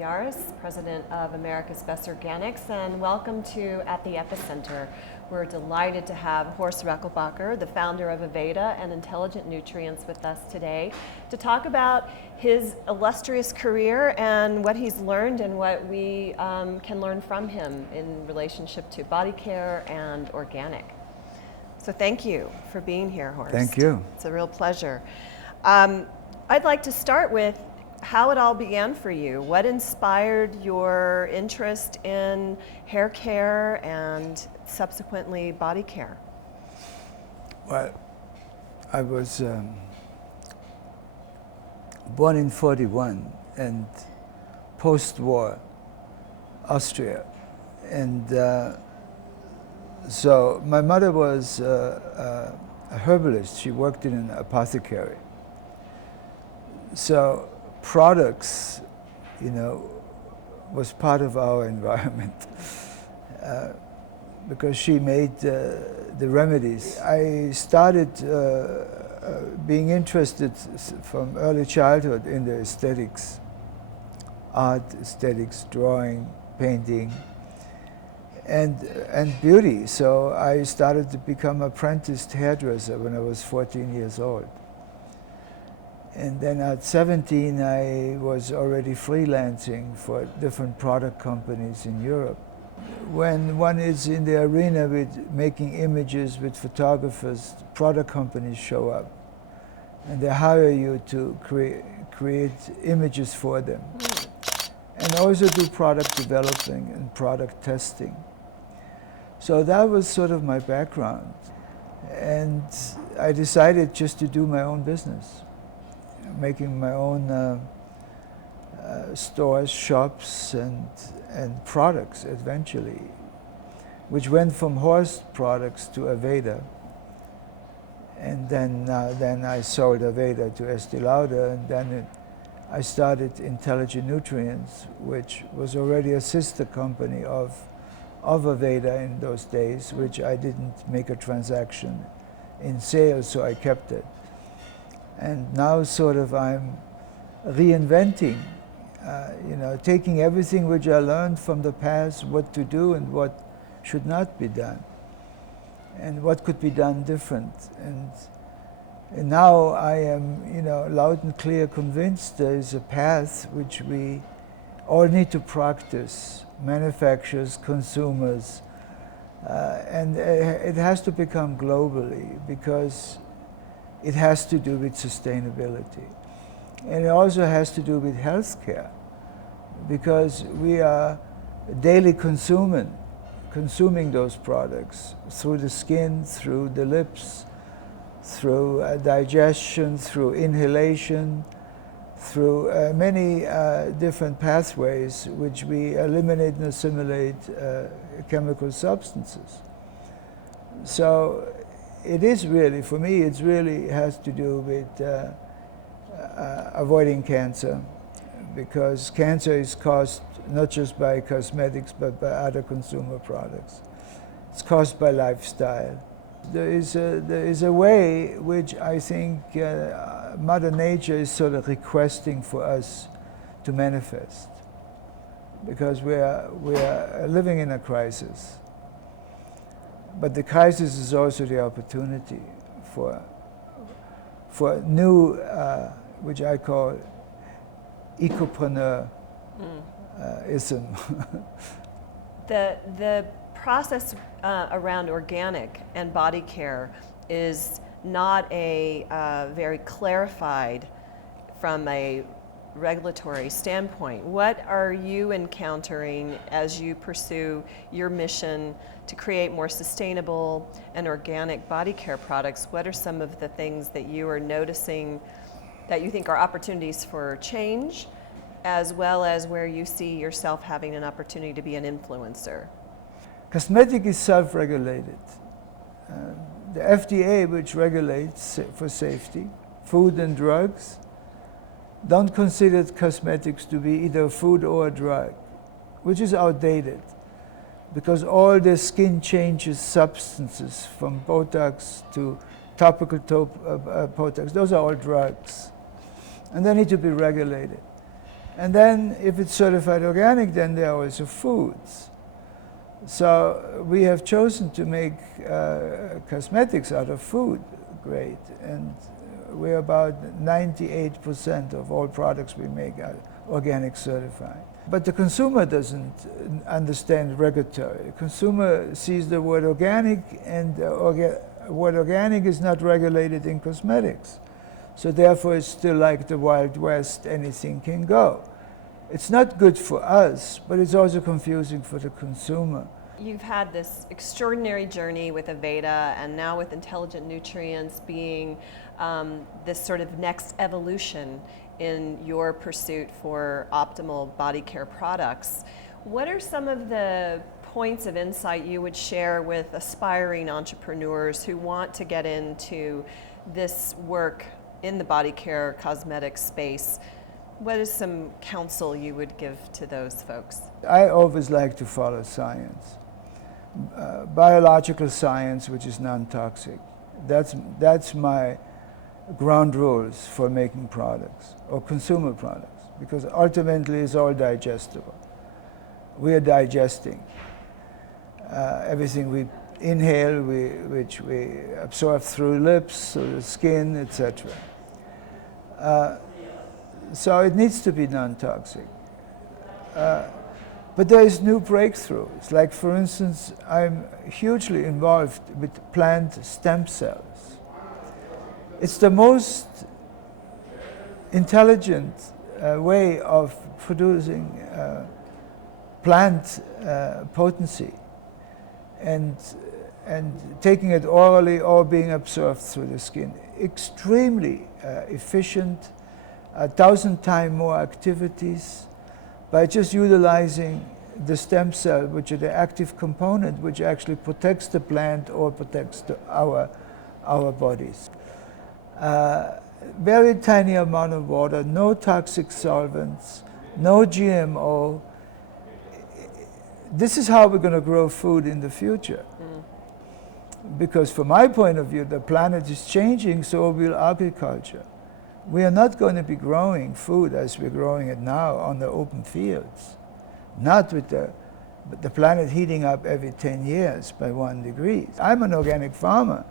Yaris, president of America's Best Organics, and welcome to At the Epicenter. We're delighted to have Horst Rechelbacher, the founder of Aveda and Intelligent Nutrients, with us today to talk about his illustrious career and what he's learned and what we can learn from him in relationship to body care and organic. So thank you for being here, Horst. Thank you. It's a real pleasure. I'd like to start with how it all began for you. What inspired your interest in hair care and subsequently body care? Well, I was born in '41 and post-war Austria. And so my mother was a herbalist. She worked in an apothecary. So products, was part of our environment because she made the remedies. I started being interested from early childhood in the aesthetics, art, aesthetics, drawing, painting, and beauty. So I started to become an apprenticed hairdresser when I was 14 years old. And then at 17, I was already freelancing for different product companies in Europe. When one is in the arena with making images with photographers, product companies show up and they hire you to create images for them. And also do product developing and product testing. So that was sort of my background. And I decided just to do my own business, making my own stores, shops, and products eventually, which went from Horst products to Aveda. And then I sold Aveda to Estee Lauder, and then I started Intelligent Nutrients, which was already a sister company of Aveda in those days, which I didn't make a transaction in sales, so I kept it. And now sort of I'm reinventing, taking everything which I learned from the past, what to do and what should not be done, and what could be done different. And now I am, loud and clear convinced there is a path which we all need to practice, manufacturers, consumers, and it has to become globally because it has to do with sustainability. And it also has to do with healthcare because we are daily consuming those products through the skin, through the lips, through digestion, through inhalation, through many different pathways which we eliminate and assimilate chemical substances. So it is really, for me, it really has to do with avoiding cancer, because cancer is caused not just by cosmetics but by other consumer products. It's caused by lifestyle. There is a way which I think Mother Nature is sort of requesting for us to manifest, because we are living in a crisis. But the crisis is also the opportunity for new, which I call ecopreneurism. The process around organic and body care is not a very clarified from a regulatory standpoint. What are you encountering as you pursue your mission to create more sustainable and organic body care products? What are some of the things that you are noticing that you think are opportunities for change, as well as where you see yourself having an opportunity to be an influencer? Cosmetic is self-regulated. The FDA, which regulates for safety, food and drugs, don't consider cosmetics to be either food or a drug, which is outdated, because all the skin changes substances from Botox to topical Botox, those are all drugs, and they need to be regulated. And then if it's certified organic, then there are also foods. So we have chosen to make cosmetics out of food grade, and we're about 98% of all products we make are organic certified. But the consumer doesn't understand regulatory. The consumer sees the word organic, and the word organic is not regulated in cosmetics. So therefore it's still like the Wild West, anything can go. It's not good for us, but it's also confusing for the consumer. You've had this extraordinary journey with Aveda, and now with Intelligent Nutrients being this sort of next evolution in your pursuit for optimal body care products. What are some of the points of insight you would share with aspiring entrepreneurs who want to get into this work in the body care cosmetic space? What is some counsel you would give to those folks? I always like to follow science. Biological science, which is non-toxic. That's my ground rules for making products or consumer products, because ultimately it's all digestible. We are digesting everything we inhale, which we absorb through lips, through the skin, etc. So it needs to be non-toxic. But there is new breakthroughs. Like, for instance, I'm hugely involved with plant stem cells. It's the most intelligent way of producing plant potency, and taking it orally or being absorbed through the skin. Extremely efficient, 1,000 times more activities, by just utilizing the stem cell, which is the active component, which actually protects the plant or protects our bodies. Very tiny amount of water, no toxic solvents, no GMO. This is how we're going to grow food in the future. Because from my point of view, the planet is changing, so will agriculture. We are not going to be growing food as we're growing it now on the open fields. Not with the planet heating up every 10 years by 1 degree. I'm an organic farmer,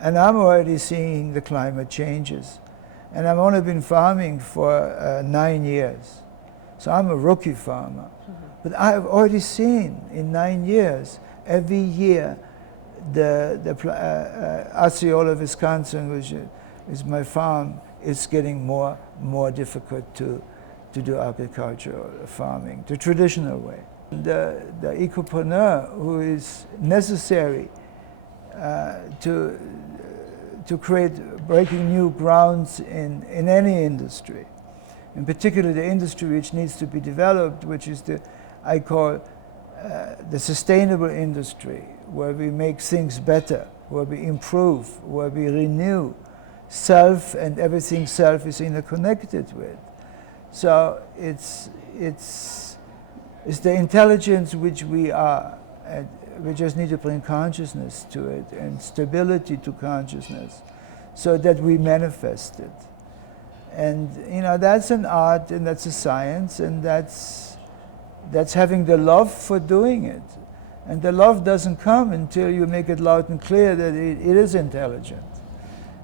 and I'm already seeing the climate changes. And I've only been farming for 9 years. So I'm a rookie farmer. But I've already seen in 9 years, every year, the Osceola, Wisconsin, which is my farm, it's getting more difficult to do agricultural farming, the traditional way. The ecopreneur who is necessary to create breaking new grounds in any industry, in particular the industry which needs to be developed, which is I call the sustainable industry, where we make things better, where we improve, where we renew. Self and everything self is interconnected with. So it's the intelligence which we are, and we just need to bring consciousness to it and stability to consciousness so that we manifest it. And that's an art, and that's a science, and that's having the love for doing it. And the love doesn't come until you make it loud and clear that it is intelligent.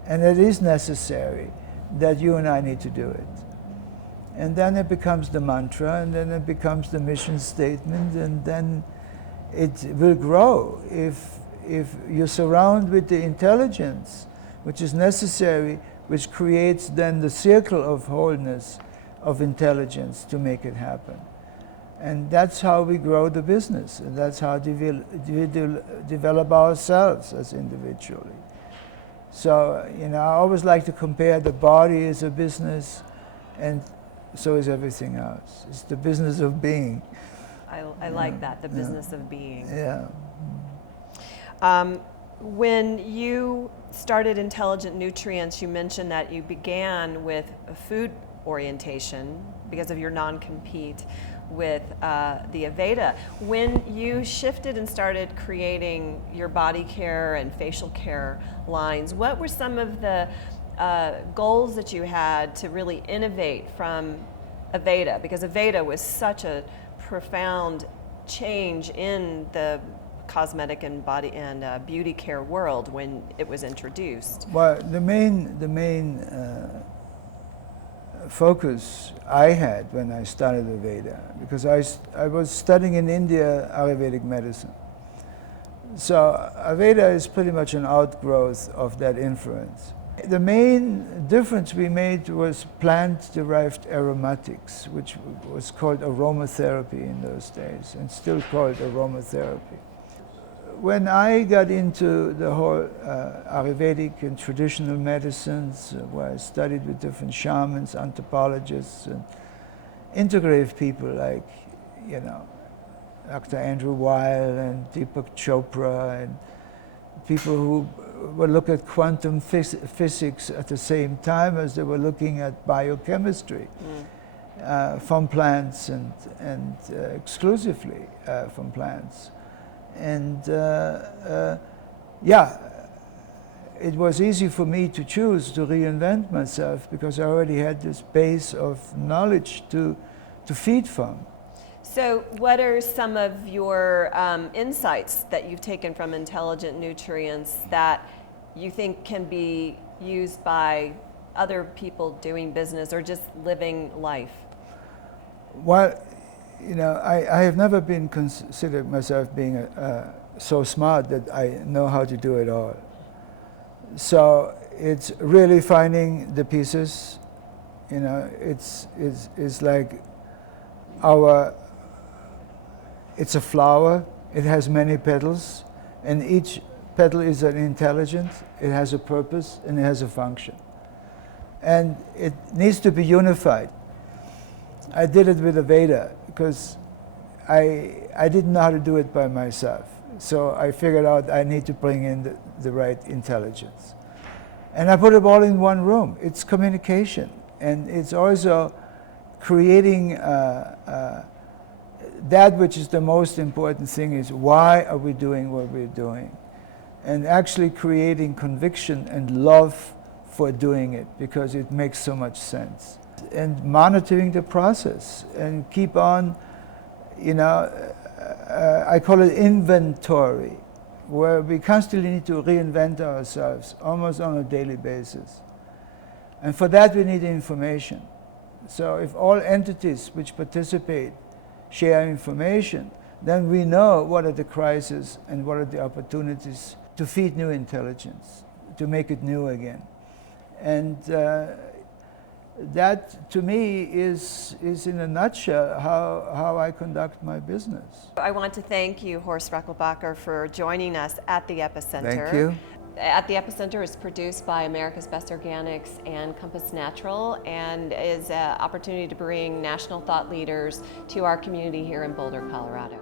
And it is necessary that you and I need to do it. And then it becomes the mantra, and then it becomes the mission statement, and then it will grow if you surround with the intelligence, which is necessary, which creates then the circle of wholeness of intelligence to make it happen. And that's how we grow the business, and that's how we develop ourselves as individually. So, I always like to compare the body as a business, and so is everything else. It's the business of being. I like that, the business of being. Yeah. When you started Intelligent Nutrients, you mentioned that you began with a food orientation because of your non-compete with the Aveda. When you shifted and started creating your body care and facial care lines, what were some of the goals that you had to really innovate from Aveda, because Aveda was such a profound change in the cosmetic and body and beauty care world when it was introduced. Well, the main focus I had when I started Aveda, because I was studying in India Ayurvedic medicine. So Aveda is pretty much an outgrowth of that influence. The main difference we made was plant-derived aromatics, which was called aromatherapy in those days, and still called aromatherapy. When I got into the whole Ayurvedic and traditional medicines, where I studied with different shamans, anthropologists, and integrative people like, you know, Dr. Andrew Weil and Deepak Chopra, and people who were looking at quantum physics at the same time as they were looking at biochemistry from plants and exclusively from plants. And yeah, it was easy for me to choose to reinvent myself because I already had this base of knowledge to feed from. So what are some of your insights that you've taken from Intelligent Nutrients that you think can be used by other people doing business or just living life? Well, you know, I have never been considered myself being so smart that I know how to do it all. So it's really finding the pieces. You know, it's like it's a flower. It has many petals, and each petal is an intelligence. It has a purpose and it has a function, and it needs to be unified. I did it with Aveda because I didn't know how to do it by myself. So I figured out I need to bring in the right intelligence. And I put it all in one room. It's communication. And it's also creating that which is the most important thing is why are we doing what we're doing? And actually creating conviction and love for doing it because it makes so much sense. And monitoring the process and keep on, you know, I call it inventory, where we constantly need to reinvent ourselves almost on a daily basis. And for that we need information. So if all entities which participate share information, then we know what are the crises and what are the opportunities to feed new intelligence, to make it new again. And that, to me, is in a nutshell how I conduct my business. I want to thank you, Horst Rechelbacher, for joining us at the Epicenter. Thank you. At the Epicenter is produced by America's Best Organics and Compass Natural, and is an opportunity to bring national thought leaders to our community here in Boulder, Colorado.